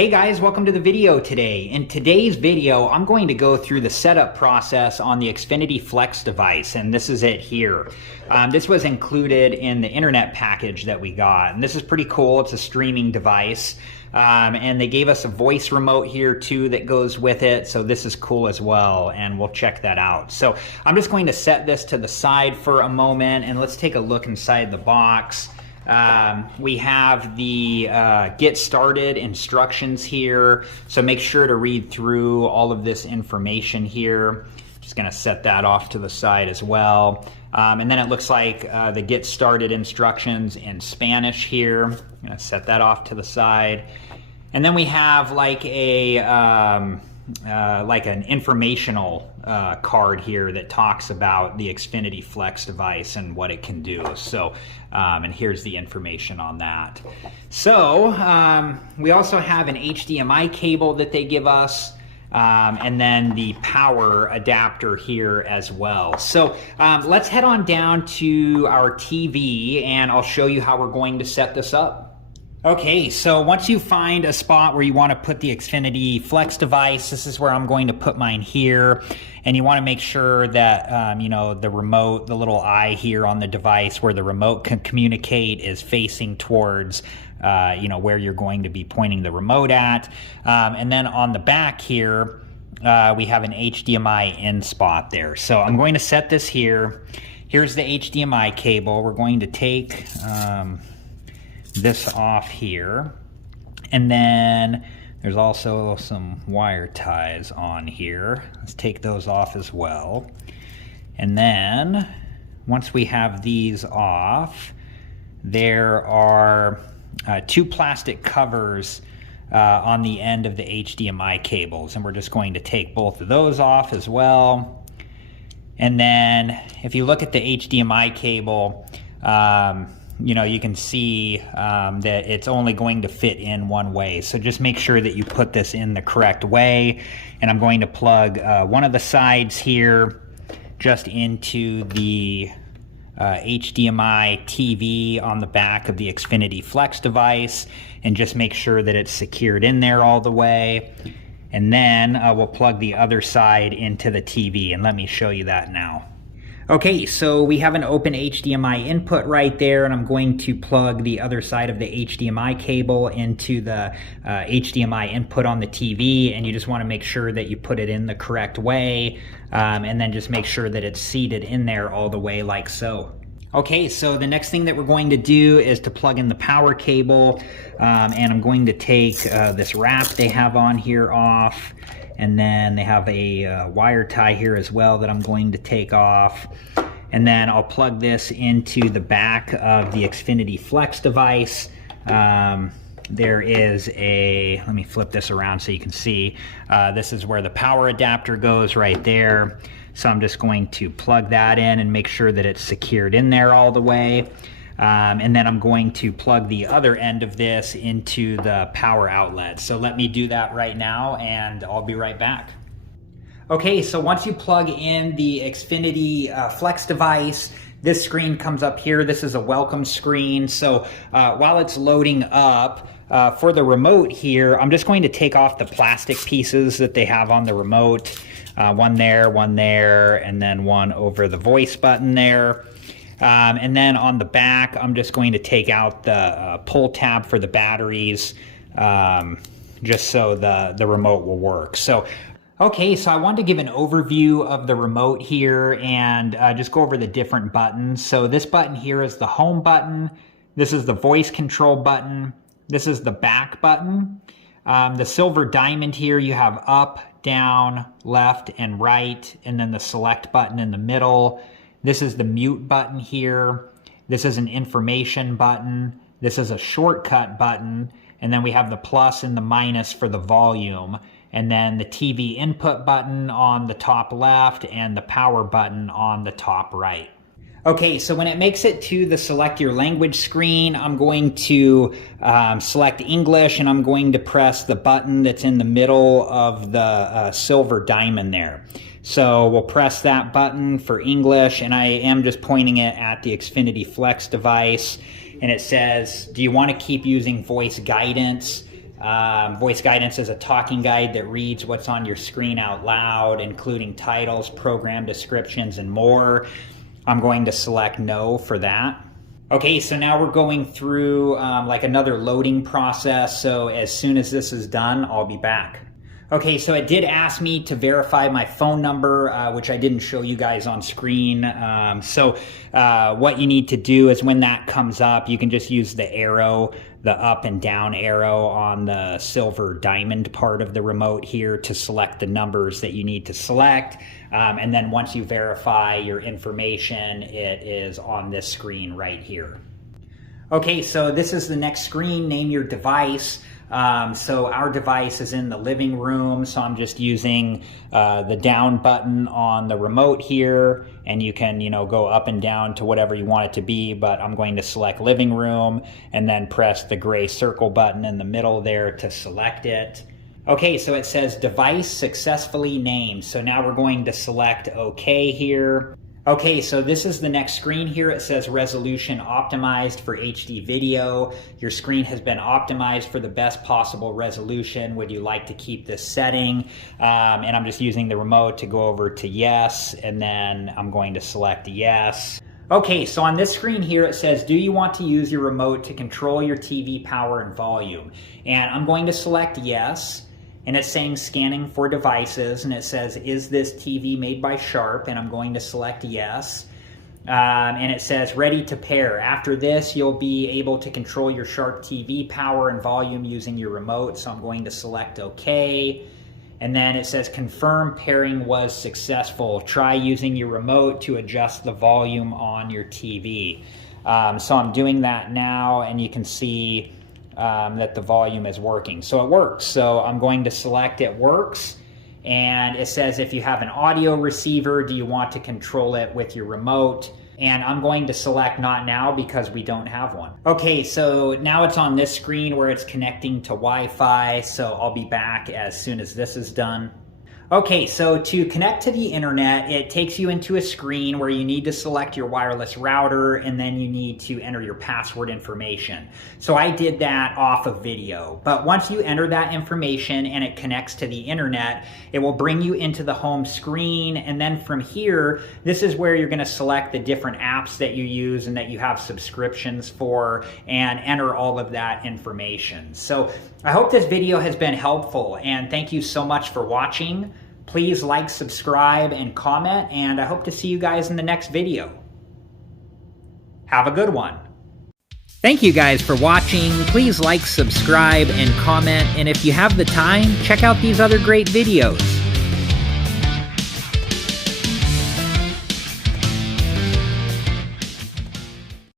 Hey guys, welcome to the video today. In today's video, I'm going to go through the setup process on the Xfinity Flex device, and this is it here. This was included in the internet package that we got, and this is pretty cool. It's a streaming device, and they gave us a voice remote here too that goes with it, so this is cool as well, and we'll check that out. So I'm just going to set this to the side for a moment, and let's take a look inside the box. We have the get started instructions here, so make sure to read through all of this information here. Just going to set that off to the side as well. And then it looks like the get started instructions in Spanish here. I'm going to set that off to the side. And then we have like a like an informational card here that talks about the Xfinity Flex device and what it can do. So, and here's the information on that. So, we also have an HDMI cable that they give us, and then the power adapter here as well. So, let's head on down to our TV and I'll show you how we're going to set this up. Okay, so once you find a spot where you want to put the Xfinity Flex device, this is where I'm going to put mine here. And you want to make sure that, you know, the remote, the little eye here on the device where the remote can communicate is facing towards, you know, where you're going to be pointing the remote at. And then on the back here, we have an HDMI in spot there. So I'm going to set this here. Here's the HDMI cable. We're going to take this off here, and then there's also some wire ties on here. Let's take those off as well. And then once we have these off, there are two plastic covers on the end of the HDMI cables, and we're just going to take both of those off as well. And then if you look at the HDMI cable, you know, you can see that it's only going to fit in one way. So just make sure that you put this in the correct way. And I'm going to plug one of the sides here just into the HDMI TV on the back of the Xfinity Flex device, and just make sure that it's secured in there all the way. And then we'll plug the other side into the TV, and let me show you that now. Okay, so we have an open HDMI input right there, and I'm going to plug the other side of the HDMI cable into the HDMI input on the TV, and you just want to make sure that you put it in the correct way, and then just make sure that it's seated in there all the way like so. Okay, so the next thing that we're going to do is to plug in the power cable, and I'm going to take this wrap they have on here off. And then they have a wire tie here as well that I'm going to take off. And then I'll plug this into the back of the Xfinity Flex device. There is a, let me flip this around so you can see. This is where the power adapter goes right there. So I'm just going to plug that in and make sure that it's secured in there all the way. And then I'm going to plug the other end of this into the power outlet. So let me do that right now, and I'll be right back. Okay, so once you plug in the Xfinity Flex device, this screen comes up here. This is a welcome screen. So while it's loading up, for the remote here, I'm just going to take off the plastic pieces that they have on the remote. One there, and then one over the voice button there. And then on the back, I'm just going to take out the pull tab for the batteries, just so the remote will work. So, okay, so I wanted to give an overview of the remote here and just go over the different buttons. So this button here is the home button. This is the voice control button. This is the back button. The silver diamond here, you have up, down, left, and right, and then the select button in the middle. This is the mute button here. This is an information button. This is a shortcut button. And then we have the plus and the minus for the volume. And then the TV input button on the top left and the power button on the top right. Okay, so when it makes it to the select your language screen, I'm going to select English, and I'm going to press the button that's in the middle of the silver diamond there. So we'll press that button for English, and I am just pointing it at the Xfinity Flex device, and it says, do you want to keep using voice guidance? Voice guidance is a talking guide that reads what's on your screen out loud, including titles, program descriptions, and more. I'm going to select no for that. Okay, so now we're going through like another loading process. So as soon as this is done, I'll be back. Okay, so it did ask me to verify my phone number, which I didn't show you guys on screen. What you need to do is when that comes up, you can just use the arrow, the up and down arrow on the silver diamond part of the remote here to select the numbers that you need to select. And then once you verify your information, it is on this screen right here. Okay, so this is the next screen, name your device. So our device is in the living room, so I'm just using the down button on the remote here, and you can, go up and down to whatever you want it to be, but I'm going to select living room and then press the gray circle button in the middle there to select it. Okay, so it says device successfully named. So now we're going to select OK here. Okay, so this is the next screen here. It says resolution optimized for HD video. Your screen has been optimized for the best possible resolution. Would you like to keep this setting? And I'm just using the remote to go over to yes, and then I'm going to select yes. Okay, so on this screen here, it says, do you want to use your remote to control your TV power and volume? And I'm going to select yes. And it's saying scanning for devices, and it says, is this TV made by Sharp? And I'm going to select yes. And it says ready to pair. After this, you'll be able to control your Sharp TV power and volume using your remote. So I'm going to select OK. And then it says confirm pairing was successful. Try using your remote to adjust the volume on your TV. So I'm doing that now, and you can see that the volume is working. So it works. So I'm going to select it works. And it says if you have an audio receiver, do you want to control it with your remote? And I'm going to select not now because we don't have one. Okay, so now it's on this screen where it's connecting to Wi-Fi. So I'll be back as soon as this is done. Okay, so to connect to the internet, it takes you into a screen where you need to select your wireless router, and then you need to enter your password information. So I did that off of video. But once you enter that information and it connects to the internet, it will bring you into the home screen. And then from here, this is where you're going to select the different apps that you use and that you have subscriptions for, and enter all of that information. So I hope this video has been helpful, and thank you so much for watching. Please like, subscribe, and comment, and I hope to see you guys in the next video. Have a good one. Thank you guys for watching. Please like, subscribe, and comment, and if you have the time, check out these other great videos.